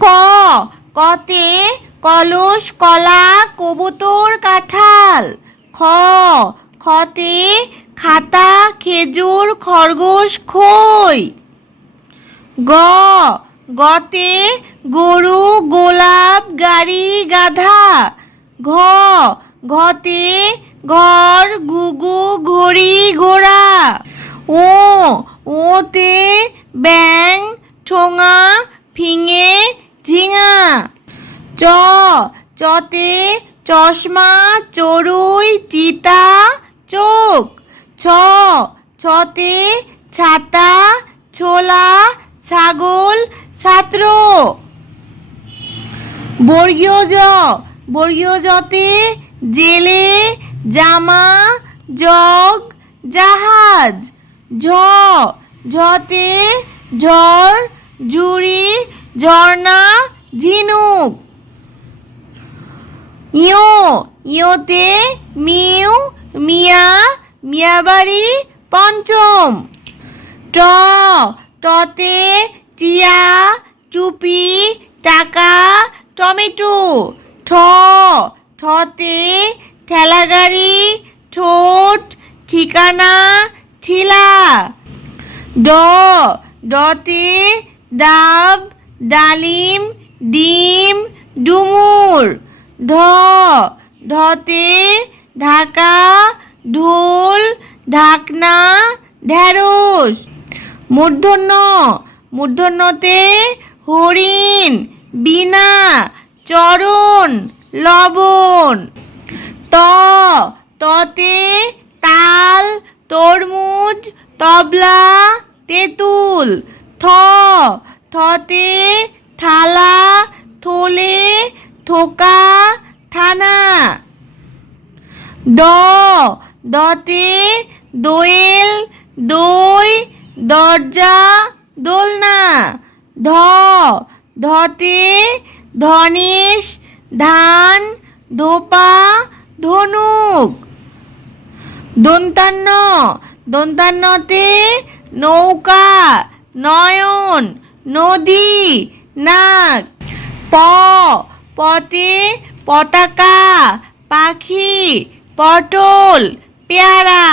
ক। কতে কলস, কলা, কবুতর, কাঁঠাল। খ। খতে খাতা, খেজুর, খরগোশ, খই। গ। গতে গরু, গোলাপ, গাড়ি, গাধা। ঘ। ঘতে ঘর, ঘুঘু, ঘড়ি, ঘোড়া। ও। ওতে ব্যাং ঠোঙা, ফিঙে চ, চতে চশমা, চড়ুই, চিতা, চোখ। ছ, ছতে ছাতা, ছোলা, ছাগল, ছাত্র। বর্গীয় জ, বর্গীয় জতে জেলে, জামা, জগ, জাহাজ। ঝ, ঝতে ঝড়, জুড়ি, ঝর্ণা, ঝিনুক। ইয়ো, ইয়োতে মিউ, মিয়া, মিয়াবাড়ি, পঞ্চম। ট, টতে টিয়া টুপি টাকা, টমেটো। ঠ ঠতে ঠেলাগাড়ি, ঠোঁট, ঠিকানা, ঠিলা। ড, ডতে ডাব, ডালিম, ডিম, ডুমুর। ঢ, ঢতে ঢাকা, ঢোল, ঢাকনা, ঢেঁড়স। মূর্ধন্য, মূর্ধন্যতে হরিণ, বীণা, চরণ, লবণ। ত, ততে তাল, তরমুজ, তবলা, তেঁতুল। থ, থতে থালা, থলে থোকা থানা। দ, দতে দোয়েল, দই, দরজা, দোলনা। ধ, ধতে ধনেশ, ধান, ধোপা, ধনুক। দন্তান্ন, দন্তান্নতে নৌকা, নয়ন, নদী নাক প পতে পতাকা, পাখি, পটল, পেয়ারা,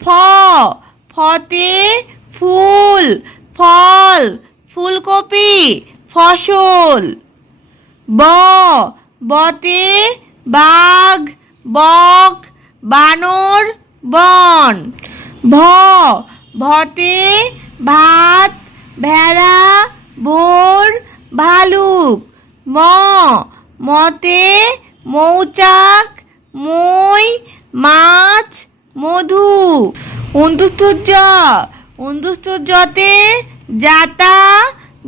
ফ, ফতে, ফুল, ফল, ফুলকপি, ফসল। ব, বতে, বাঘ, বক, বানর, বন। ভ, ভতে, ভাত, ভেড়া, ভোর ভালুক ম, মতে মৌচাক, মই, মাছ, মধু। অন্তুস্থুর্য অন্তুস্থুর্যতে যাতা,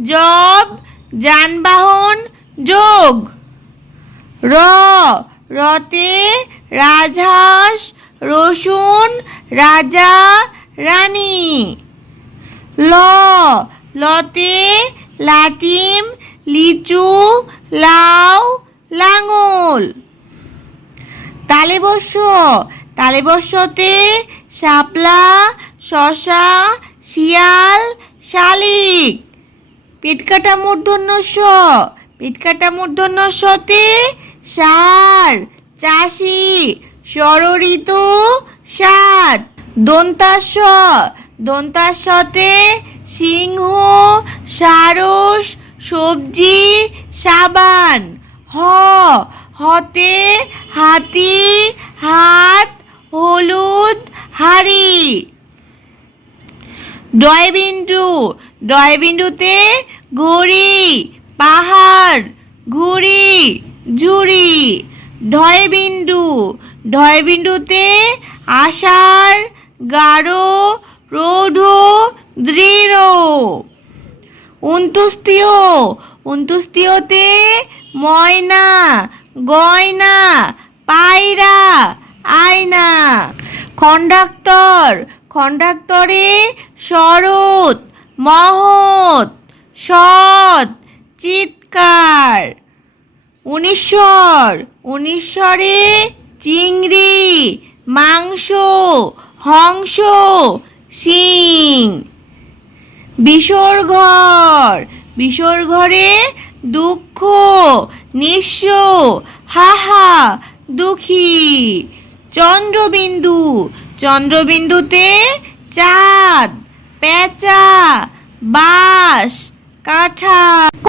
জব, যানবাহন, যোগ। র, রতে রাজহাঁস, রসুন, রাজা, রানী। ল, লতে লাটিম লিচু, লাউ, লাঙল। তালেবস্য তালেবস্যতে শাপলা শশা শিয়াল, শালিক। পেটকাটা মূর্ধন্যস্য পেটকাটা মূর্ধন্যস্যতে সার, চাষি ষড়ঋত সাত দন্তাস্য দন্তাস্যতে সিংহ, সারস সবজি, সাবান, হ, হতে, হাতি, হাত, হলুদ, হাড়ি। ডয়বিন্দু ডয়বিন্দুতে ঘড়ি, পাহাড়, ঘুড়ি, ঝুড়ি। ঢয়বিন্দু ঢয়বিন্দুতে আষাঢ়, গাঢ় রৌঢ দৃঢ়। অন্তুস্তীয় অন্তুস্তীয়তে ময়না, গয়না, পায়রা, আয়না। খন্ডাক্তর খন্ডাক্তরে শরৎ, মহৎ, সৎ, চিৎকার। উনিশ্বর, উনিশ্বরে চিংড়ি, মাংস, হংস সিং বিসর ঘর বিসর ঘরে দুঃখ নিঃস্ব হাহা দুঃখী। চন্দ্রবিন্দু চন্দ্রবিন্দুতে চাঁদ পেঁচা বাঁশ কাঁঠা